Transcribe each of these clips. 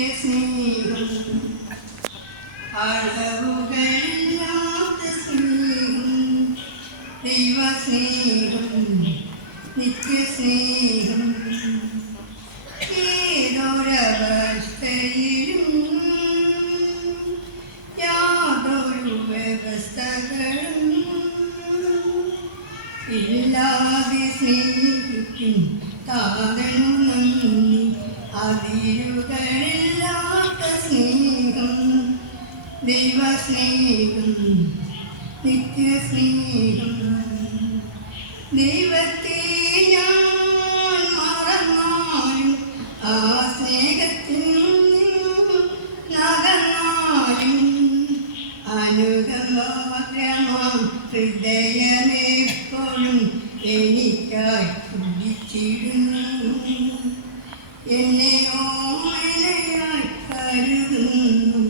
നിത്യസ്നേഹം അളവുകളില്ലാത്ത സ്നേഹം ദൈവസ്നേഹം നിത്യസ്നേഹം ഏതൊരവസ്ഥയിലും യാതൊരു വ്യവസ്ഥകളും ഇല്ലാതെ സ്നേഹിക്കും താതനും നന്ദി അതിരുകളില്ലാത്ത സ്നേഹം ദൈവസ്നേഹം നിത്യസ്നേഹം ദൈവത്തെ ഞാൻ മറന്നാലും ആ സ്നേഹത്തിൽ നകന്നാലും അനുഗമാഗ്രഹം ഹൃദയമെപ്പോഴും എനിക്കായി തുടിച്ചിടുന്നു എന്നെ ഓമനയായി കരുതുന്നു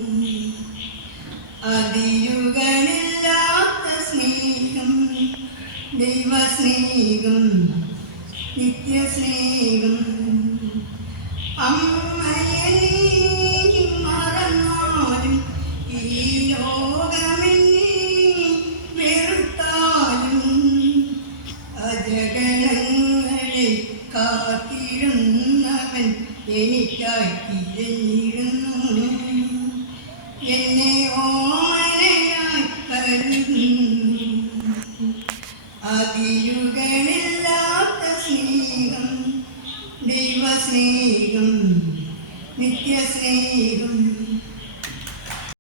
അതിരുകളില്ലാത്ത സ്നേഹം ദൈവസ്നേഹം നിത്യസ്നേഹം അമ്മയെ മറന്നാലും ഈ ലോകമെന്നെ വെറുത്താലും അജഗണങ്ങളെ കാത്തിരുന്നവൻ എനിക്കായി തിരഞ്ഞിരുന്നു എന്നെ ഓമനയായി കരുതുന്നു